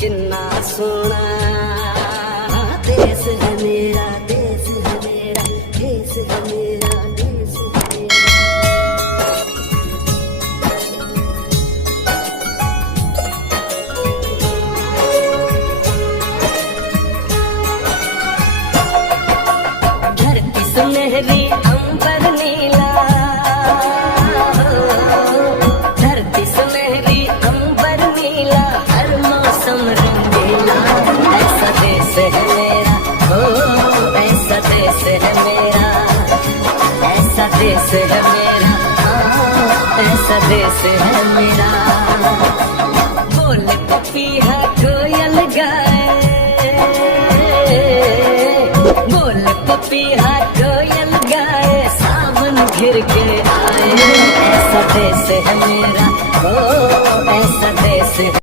किन्ना सोना देश है मेरा, देश है मेरा, देश है मेरा, देश है मेरा। धरती सुनहरी अंबर नीला, धरती सुनहरी अंबर नीला, हर मौसम रंगीला। ऐसा देश है मेरा, हो ऐसा देश है मेरा, ऐसा देश है मेरा, ऐसा देश है मेरा। बोल पपीहा कोयल गाए, बोल पपीहा कोयल गाए, सावन घिर के आए। ऐसा देश है